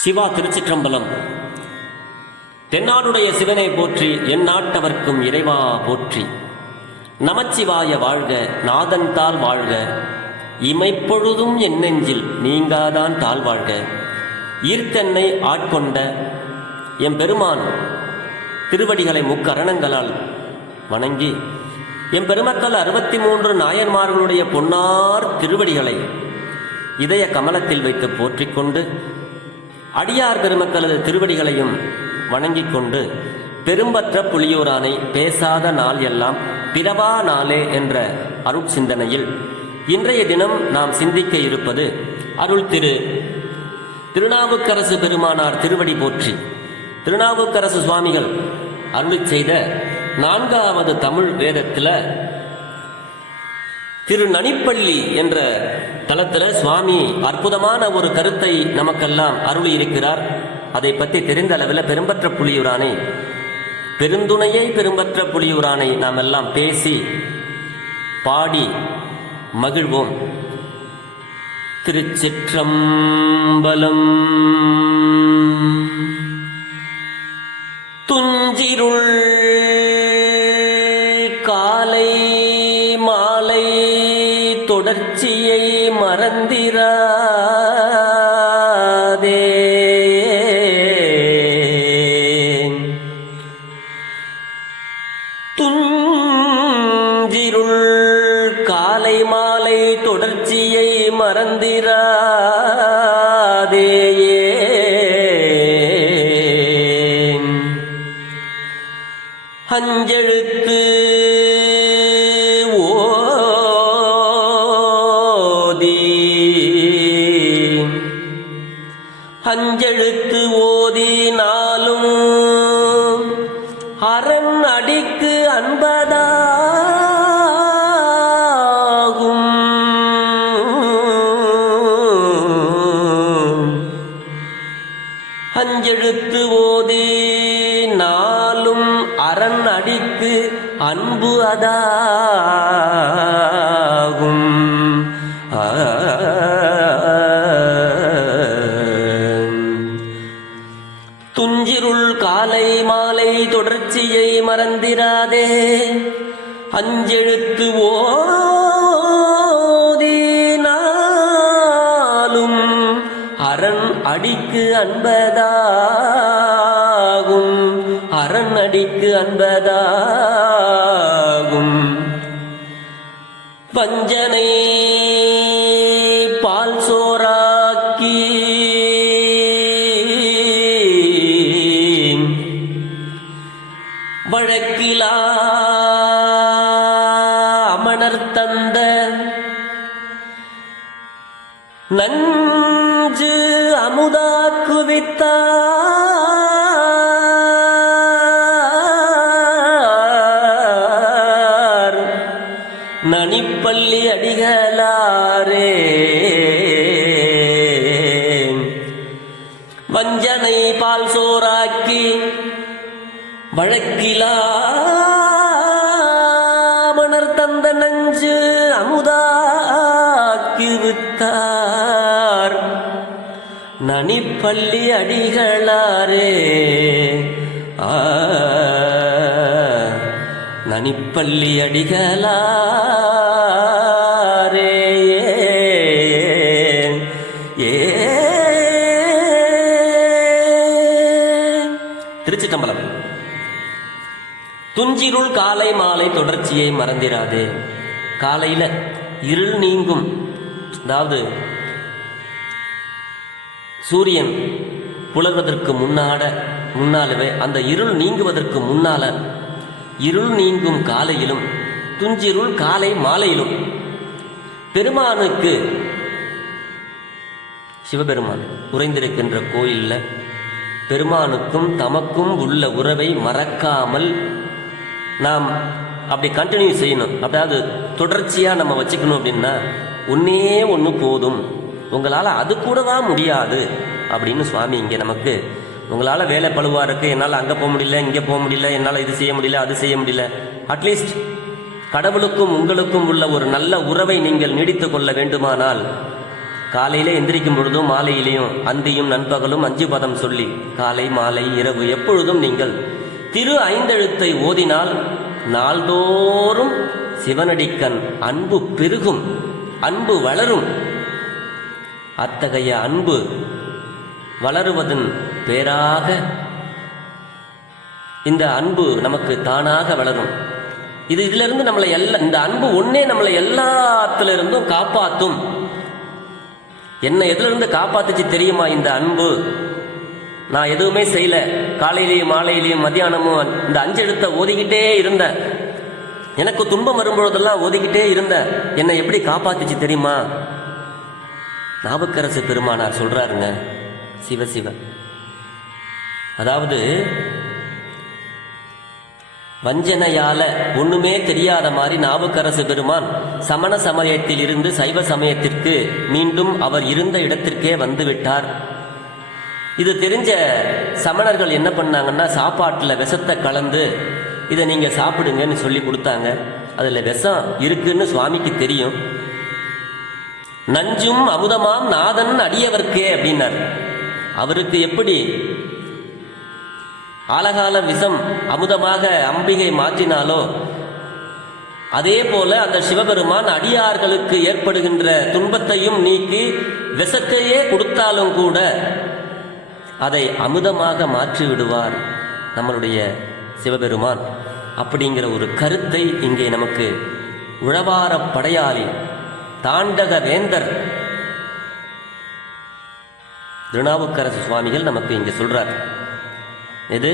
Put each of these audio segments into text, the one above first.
சிவா திருச்சிற்றம்பலம். தென்னாடுடைய சிவனை போற்றி என் நாட்டவர்க்கும் இறைவா போற்றி. நமச்சிவாய வாழ்க நாதன்தாள் வாழ்க. இமைப்பொழுதும் என் நெஞ்சில் நீங்காதான் தாழ் வாழ்க. ஈர்த்தென்னை ஆட்கொண்ட எம் பெருமான் திருவடிகளை முக்கரணங்களால் வணங்கி எம் பெருமக்கள் அறுபத்தி மூன்று நாயன்மார்களுடைய பொன்னார் திருவடிகளை இதய கமலத்தில் வைத்து போற்றிக் கொண்டு அடியார் பெருமக்களது திருவடிகளையும் வணங்கிக் கொண்டு பெரும்பற்ற புலியூரானை பேசாத நாள் எல்லாம் பிறவா நாளே என்ற அருட் சிந்தனையில் இன்றைய தினம் நாம் சிந்திக்க இருப்பது அருள் திரு திருநாவுக்கரசு பெருமானார் திருவடி போற்றி. திருநாவுக்கரசு சுவாமிகள் அருளி செய்த நான்காவது தமிழ் வேதத்தில் திரு நனிப்பள்ளி என்ற தளத்தில் சுவாமி அற்புதமான ஒரு கருத்தை நமக்கெல்லாம் அருள் இருக்கிறார் அதை பற்றி தெரிந்த அளவில் பெரும்பற்ற புலியூரானை பெருந்துணையை பெரும்பற்ற புலியூரானை நாம் எல்லாம் பேசி பாடி மகிழ்வோம். திருச்சிற்றம்பலம் தொடர்ச்சியை மறந்திரா அஞ்செழுத்து ஓதினாலும் அரண் அடிக்கு அன்பதாகும். அஞ்செழுத்து ஓதினாலும் அரண் அடிக்கு அன்பு அதா அன்பதாகும். வஞ்சனை நனிப்பள்ளி அடிகளாரே. வஞ்சனை பால் சோறாக்கி வழக்கிலா மணர் தந்த நஞ்சு அமுதாக்கி வித்தார் நனிப்பள்ளி அடிகளாரே. ஆ நனிப்பள்ளி அடிகளாரே ஏ திருச்சிட்டம்பலம். துஞ்சிருள் காலை மாலை தொடர்ச்சியை மறந்திராதே. காலையில இருள் நீங்கும் அதாவது சூரியன் புலர்வதற்கு முன்னாட முன்னாலவே அந்த இருள் நீங்குவதற்கு முன்னால இருள் நீங்கும் காலையிலும் துஞ்சிருள் காலை மாலையிலும். பெருமானுக்கு சிவபெருமான் உறைந்திருக்கின்ற கோயில்ல பெருமானுக்கும் தமக்கும் உள்ள உறவை மறக்காமல் நாம் அப்படி கண்டினியூ செய்யணும். அதாவது தொடர்ச்சியாக நம்ம வச்சுக்கணும் அப்படின்னா ஒன்றே ஒன்று போதும். உங்களால் அது கூட தான் முடியாது அப்படின்னு சுவாமி இங்கே நமக்கு உங்களால் வேலை பழுவாக இருக்குது என்னால் அங்கே போக முடியல இங்கே போக முடியல என்னால் இது செய்ய முடியல அது செய்ய முடியல. அட்லீஸ்ட் கடவுளுக்கும் உங்களுக்கும் உள்ள ஒரு நல்ல உறவை நீங்கள் நீடித்து கொள்ள வேண்டுமானால் காலையில எந்திரிக்கும் பொழுதும் மாலையிலையும் அந்தியும் நண்பகலும் அஞ்சு பதம் சொல்லி காலை மாலை இரவு எப்பொழுதும் நீங்கள் திரு ஐந்தெழுத்தை ஓதினால் நாள்தோறும் சிவனடிக்கன் அன்பு பெருகும் அன்பு வளரும். அத்தகைய அன்பு வளருவதன் பேராக இந்த அன்பு நமக்கு தானாக வளரும். இது இதுல இருந்து நம்மளை எல்லா இந்த அன்பு ஒன்னே நம்மளை எல்லாத்துல இருந்தும் காப்பாத்தும். என்ன எதுல இருந்து காப்பாத்துச்சு தெரியுமா இந்த அன்பு? நான் எதுவுமே செய்யல. காலையிலையும் மாலையிலையும் மத்தியானமும் இந்த அஞ்சு எழுத்த ஓதிக்கிட்டே இருந்தேன் எனக்கு துன்பம் வரும்பொழுதெல்லாம் ஓதிக்கிட்டே இருந்தேன் என்னை எப்படி காப்பாத்துச்சு தெரியுமா? நாவுக்கரசு பெருமானார் சொல்றாருங்க சிவ சிவ. அதாவது வஞ்சனையால ஒண்ணுமே தெரியாத மாதிரி நாவுக்கரசு பெருமான் சமண சமயத்தில் இருந்து சைவ சமயத்திற்கு மீண்டும் அவர் இருந்த இடத்திற்கே வந்துவிட்டார். இது தெரிஞ்ச சமணர்கள் என்ன பண்ணாங்கன்னா சாப்பாட்டில் விஷத்தை கலந்து இதை நீங்கள் சாப்பிடுங்கன்னு சொல்லி கொடுத்தாங்க. அதில் விஷம் இருக்குன்னு சுவாமிக்கு தெரியும். நஞ்சும் அமுதமாம் நாதன் அடியவர்க்கே அப்படின்னார். அவருக்கு எப்படி ஆலகால விஷம் அமுதமாக அம்பிகை மாற்றினாலோ? அதே போல அந்த சிவபெருமான் அடியார்களுக்கு ஏற்படுகின்ற துன்பத்தையும் நீக்கி விஷத்தையே கொடுத்தாலும் கூட அதை அமுதமாக மாற்றி விடுவார் நம்மளுடைய சிவபெருமான். அப்படிங்கிற ஒரு கருத்தை இங்கே நமக்கு உழவார படையாளி தாண்டக வேந்தர் திருநாவுக்கரசு சுவாமிகள் நமக்கு இங்கே சொல்றார். இது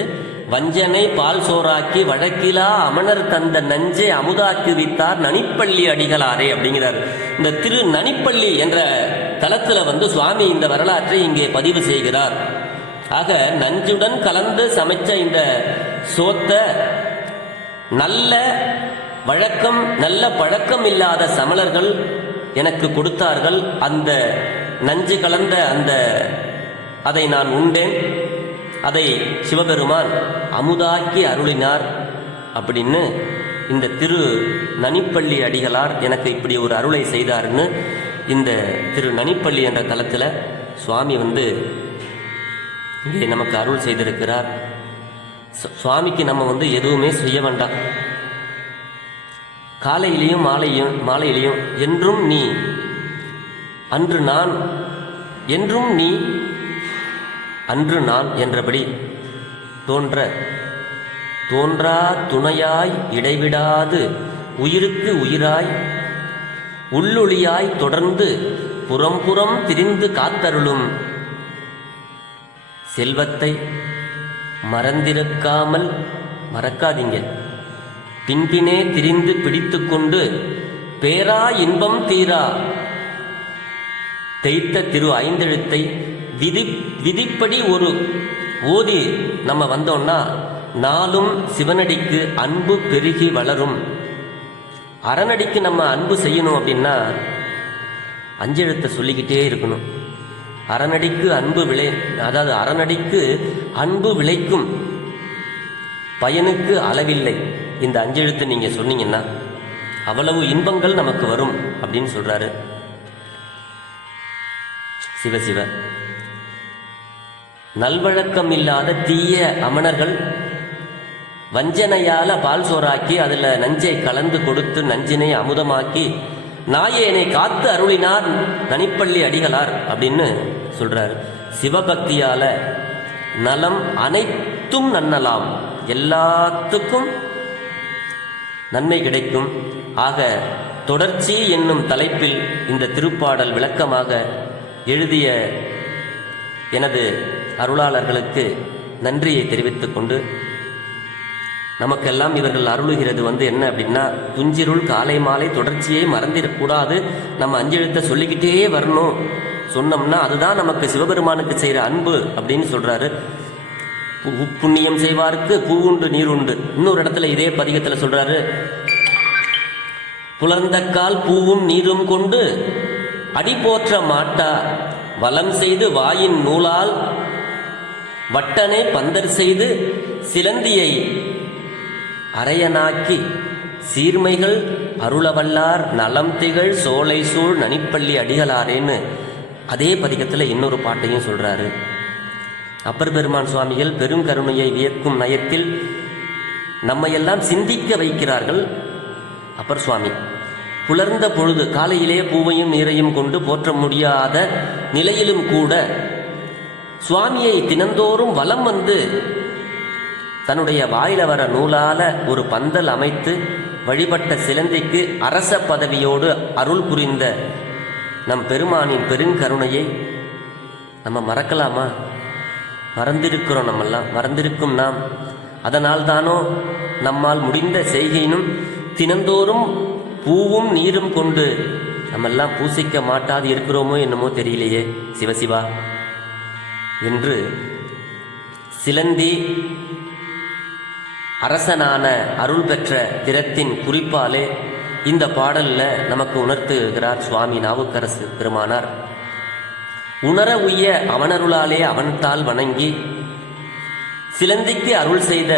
வஞ்சனை பால் சோறாக்கி வழக்கிலா அமணர் தந்த நஞ்சை அமுதாக்கி வித்தார் நனிப்பள்ளி அடிகளாரே அப்படிங்கிறார். இந்த திரு நனிப்பள்ளி என்ற தளத்தில் வந்து சுவாமி இந்த வரலாற்றை இங்கே பதிவு செய்கிறார். ஆக நஞ்சுடன் கலந்து சமைச்ச இந்த சோத்த நல்ல வழக்கம் நல்ல பழக்கம் இல்லாத சமணர்கள் எனக்கு கொடுத்தார்கள். அந்த நஞ்சு கலந்த அந்த அதை நான் உண்டேன் அதை சிவபெருமான் அமுதாக்கி அருளினார் அப்படின்னு இந்த திரு நனிப்பள்ளி அடிகளார் எனக்கு இப்படி ஒரு அருளை செய்தார்னு இந்த திரு நனிப்பள்ளி என்ற தலத்தில் சுவாமி வந்து இங்கே நமக்கு அருள் செய்திருக்கிறார். சுவாமிக்கு நம்ம வந்து எதுவுமே செய்ய வேண்டாம். காலையிலையும் மாலையும் மாலையிலையும் என்றும் நீ அன்று நான் என்றும் நீ அன்று நான் என்றபடி தோன்ற தோன்றா துணையாய் இடைவிடாது உயிருக்கு உயிராய் உள்ளொளியாய் தொடர்ந்து புறம்புறம் திரிந்து காத்தருளும் செல்வத்தை மறந்திருக்காமல் மறக்காதீங்க. பின்பினே திரிந்து பிடித்துக்கொண்டு பேரா இன்பம் தீரா தேய்த்த திரு ஐந்தெழுத்தை விதி விதிப்படி ஒரு ஓதி நம்ம வந்தோம்னா நாளும் சிவனடிக்கு அன்பு பெருகி வளரும். அரணடிக்கு நம்ம அன்பு செய்யணும் அப்படின்னா அஞ்செழுத்தை சொல்லிக்கிட்டே இருக்கணும். அரணடிக்கு அன்பு விளை அதாவது அரணடிக்கு அன்பு விளைக்கும். பயனுக்கு அளவில்லை. இந்த அஞ்செழுத்து நீங்க சொன்னீங்கன்னா அவ்வளவு இன்பங்கள் நமக்கு வரும் அப்படின்னு சொல்றாரு. சிவ சிவ. நல்வழக்கம் இல்லாத தீய அமணர்கள் வஞ்சனையால பால் சோறாக்கி அதில் நஞ்சை கலந்து கொடுத்து நஞ்சினை அமுதமாக்கி நாயேனை காத்து அருளினார் நனிப்பள்ளி அடிகளார் அப்படின்னு சொல்றார். சிவபக்தியால நலம் அனைத்தும் நன்னலாம். எல்லாத்துக்கும் நன்மை கிடைக்கும். ஆக தொடர்ச்சி என்னும் தலைப்பில் இந்த திருப்பாடல் விளக்கமாக எழுதிய எனது அருளாளர்களுக்கு நன்றியை தெரிவித்துக் கொண்டு நமக்கெல்லாம் இவர்கள் அருளுகிறது வந்து என்ன அப்படின்னா துஞ்சிருள் காலை மாலை தொடர்ச்சியை மறந்திடக்கூடாது. நம்ம அஞ்செழுத்த சொல்லிக்கிட்டே வரணும். சொன்னோம்னா அதுதான் நமக்கு சிவபெருமானுக்கு செய்கிற அன்பு அப்படின்னு சொல்கிறாரு பு- புண்ணியம் செய்வார்க்கு பூவுண்டு நீருண்டு இன்னொரு இடத்துல இதே பதிகத்துல சொல்றாரு. புலர்ந்தக்கால் பூவும் நீரும் கொண்டு அடி போற்ற மாட்டா. வலம் செய்து வாயின் நூலால் வட்டனை பந்தர் செய்து சிலந்தியை அரையனாக்கி சீர்மைகள் அருளவல்லார் நலம் திகழ் சோலை சூழ் நனிப்பள்ளி அடிகளாரேன்னு அதே பதிகத்தில் இன்னொரு பாட்டையும் சொல்கிறாரு அப்பர் பெருமான் சுவாமிகள் பெருங்கருணையை வியக்கும் நயத்தில் நம்மையெல்லாம் சிந்திக்க வைக்கிறார்கள் அப்பர் சுவாமி. புலர்ந்த பொழுது காலையிலே பூவையும் நீரையும் கொண்டு போற்ற முடியாத நிலையிலும் கூட சுவாமியை தினந்தோறும் வலம் வந்து தன்னுடைய வாயில வர நூலால ஒரு பந்தல் அமைத்து வழிபட்ட சிலந்திக்கு அரச பதவியோடு அருள் புரிந்த நம் பெருமானின் பெருங்கருணையை நம்ம மறக்கலாமா? மறந்திருக்கிறோம் நம்மெல்லாம். மறந்திருக்கும் நாம். அதனால் தானோ நம்மால் முடிந்த செய்கையினும் தினந்தோறும் பூவும் நீரும் கொண்டு நம்மெல்லாம் பூசிக்க மாட்டாது இருக்கிறோமோ என்னமோ தெரியலையே. சிவசிவா. என்று சிலந்தி அரசனான அருள் பெற்ற திறத்தின் குறிப்பாலே இந்த பாடலில் நமக்கு உணர்த்துகிறார் சுவாமி நாவுக்கரசு பெருமானார். உணர உய்ய அவனருளாலே அவன்தால் வணங்கி சிலந்திக்கு அருள் செய்த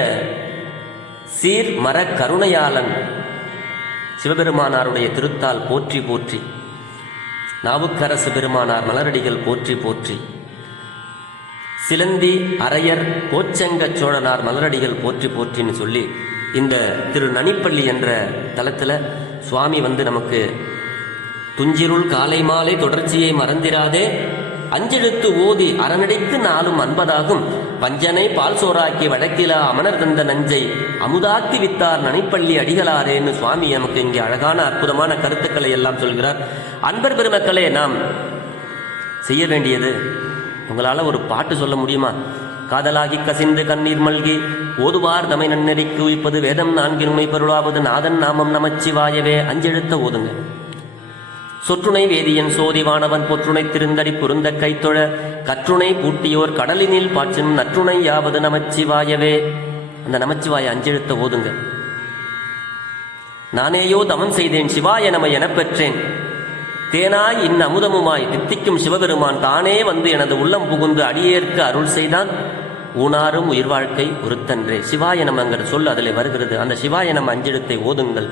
சீர் மர கருணையாளன் சிவபெருமானாருடைய திருத்தால் போற்றி போற்றி நாவுக்கரசு பெருமானார் மலரடிகள் போற்றி போற்றி சிலந்தி அரையர் கோச்சங்க சோழனார் மலரடிகள் போற்றி போற்றின்னு சொல்லி இந்த திரு நனிப்பள்ளி என்ற தலத்தில் சுவாமி வந்து நமக்கு துஞ்சிருள் காலை மாலை தொடர்ச்சியை மறந்திராதே அஞ்செழுத்து ஓதி அறநடைக்கு நாளும் அன்பதாகும் பஞ்சனை பால் சோறாக்கி வடக்கிலா அமனர் தந்த நஞ்சை அமுதாக்கி வித்தார் நனைப்பள்ளி அடிகளாரேன்னு சுவாமி நமக்கு இங்கே அழகான அற்புதமான கருத்துக்களை எல்லாம் சொல்கிறார். அன்பர் பெருமக்களே நாம் செய்ய வேண்டியது உங்களால் ஒரு பாட்டு சொல்ல முடியுமா? காதலாகி கசிந்து கண்ணீர் மல்கி ஓதுவார் தமை நன்னெறிக்கு உயிப்பது வேதம் நான்கினுமை பொருளாவது நாதன் நாமம் நமச்சிவாயவே. அஞ்செழுத்த ஓதுங்க. சொற்றுணை வேதியன் சோதிவானவன் பொற்றுணை திருந்தடி புருந்த கைத்தொழ கற்றுணை பூட்டியோர் கடலினில் பாய்ச்சும் நற்றுணை யாவது நமச்சிவாயவே. அந்த நமச்சிவாய அஞ்செழுத்த ஓதுங்க. நானேயோ தவம் செய்தேன் சிவாய நம எனப் பெற்றேன். தேனாய் இன் அமுதமுமாய் தித்திக்கும் சிவபெருமான் தானே வந்து எனது உள்ளம் புகுந்து அடியேற்கு அருள் செய்தான். ஊனாரும் உயிர் வாழ்க்கை ஒருத்தன்றே. சிவாய நமங்கிற சொல் அதில் வருகிறது. அந்த சிவாய நம்ம அஞ்செழுத்தை ஓதுங்கள்.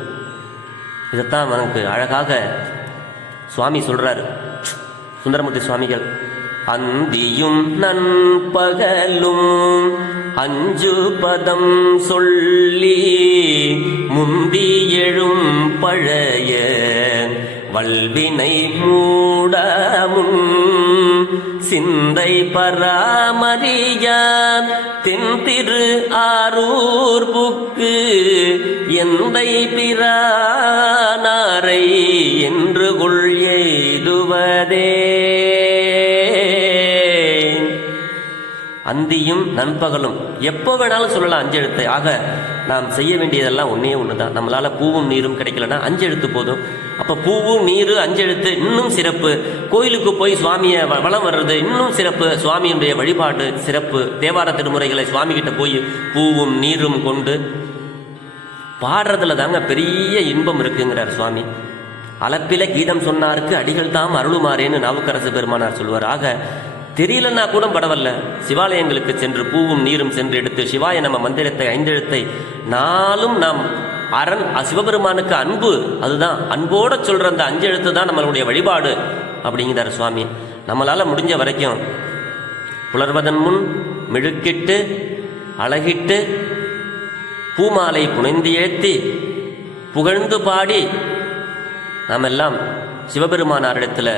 இதைத்தான் நமக்கு அழகாக சுவாமி சொல்றாரு. சுந்தரமூர்த்தி சுவாமிகள் அந்தியும் நண்பகலும் அஞ்சு பதம் சொல்லி முந்தி எழும் பழைய வல்வினை மூடமும் சிந்தை பராமரியான் தென்திரு ஆரூர் புக்கு எந்தை பிரானாரை என்று கொள் எய்துவதே அந்தியும் நண்பகலும் எப்போ வேணாலும் சொல்லலாம் அஞ்செழுத்தை ஆக நாம் செய்ய வேண்டியதெல்லாம் ஒன்றே ஒன்று தான் நம்மளால் பூவும் நீரும் கிடைக்கலன்னா அஞ்செழுத்து போதும். அப்போ பூவும் நீர் அஞ்செழுத்து இன்னும் சிறப்பு. கோயிலுக்கு போய் சுவாமியை வ- வலம் வர்றது இன்னும் சிறப்பு. சுவாமியினுடைய வழிபாடு சிறப்பு. தேவார திருமுறைகளை சுவாமி கிட்ட போய் பூவும் நீரும் கொண்டு பாடுறதுல தாங்க பெரிய இன்பம் இருக்குங்கிறார் சுவாமி. அளப்பில கீதம் சொன்னாருக்கு அடிகள் தாம் அருளுமாறேன்னு நாவுக்கரசு பெருமானார் சொல்வார். ஆக தெரியலன்னா கூட படவல்ல சிவாலயங்களுக்கு சென்று பூவும் நீரும் சென்று எடுத்து சிவாய நம்ம மந்திரத்தை ஐந்தெழுத்தை நாளும் நாம் அரண் சிவபெருமானுக்கு அன்பு அதுதான். அன்போட சொல்கிற அந்த அஞ்செழுத்து தான் நம்மளுடைய வழிபாடு அப்படிங்கிறார் சுவாமி. நம்மளால் முடிஞ்ச வரைக்கும் புலர்வதன் முன் மிழுக்கிட்டு அழகிட்டு பூமாலை புனைந்து ஏற்றி புகழ்ந்து பாடி நாம் எல்லாம் சிவபெருமானாரிடத்தில்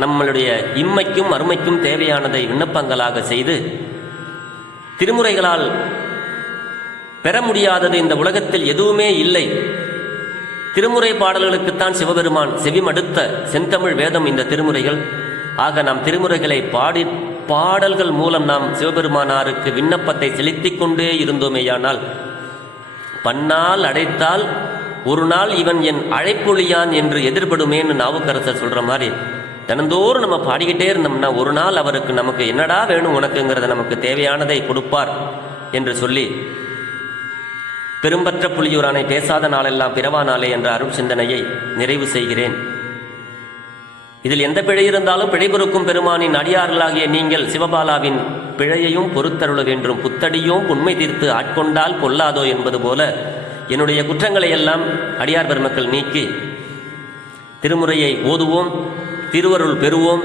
நம்மளுடைய இம்மைக்கும் அருமைக்கும் தேவையானதை விண்ணப்பங்களாக செய்து திருமுறைகளால் பெற முடியாதது இந்த உலகத்தில் எதுவுமே இல்லை. திருமுறை பாடல்களுக்குத்தான் சிவபெருமான் செவிமடுத்த செந்தமிழ் வேதம் இந்த திருமுறைகள். ஆக நாம் திருமுறைகளை பாடி பாடல்கள் மூலம் நாம் சிவபெருமானாருக்கு விண்ணப்பத்தை செலுத்திக் கொண்டே இருந்தோமேயானால் பன்னால் அடைத்தால் ஒரு நாள் இவன் என் அழைப்பொழியான் என்று எதிர்படுமேன்னு நாவுக்கரசர் சொல்ற மாதிரி தினந்தோறும் நம்ம பாடிக்கிட்டே இருந்தோம்னா ஒரு நாள் அவருக்கு நமக்கு என்னடா வேணும் உனக்குங்கிறத நமக்கு தேவையானதை கொடுப்பார் என்று சொல்லி பெரும்பற்ற புலியூரானை பேசாத நாளெல்லாம் பிறவா நாளே என்ற அருள் சிந்தனையை நிறைவு செய்கிறேன். இதில் எந்த பிழை இருந்தாலும் பிழை பொறுக்கும் பெருமானின் அடியார்களாகிய நீங்கள் சிவபாலாவின் பிழையையும் பொறுத்தருள வேண்டும். புத்தடியும் உண்மை தீர்த்து ஆட்கொண்டால் கொல்லாதோ என்பது போல என்னுடைய குற்றங்களை எல்லாம் அடியார் பெருமக்கள் நீக்கி திருமுறையை ஓதுவோம் திருவருள் பெறுவோம்.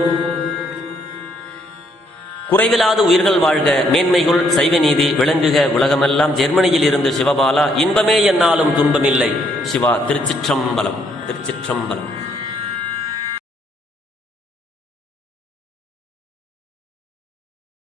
குறைவிலாத உயிர்கள் வாழ்க மேன்மைகள் சைவ நீதி விளங்குக உலகமெல்லாம் ஜெர்மனியில் இருந்து சிவபாலா இன்பமே என்னாலும் துன்பமில்லை. சிவா திருச்சிற்றம்பலம் திருச்சிற்றம்பலம்.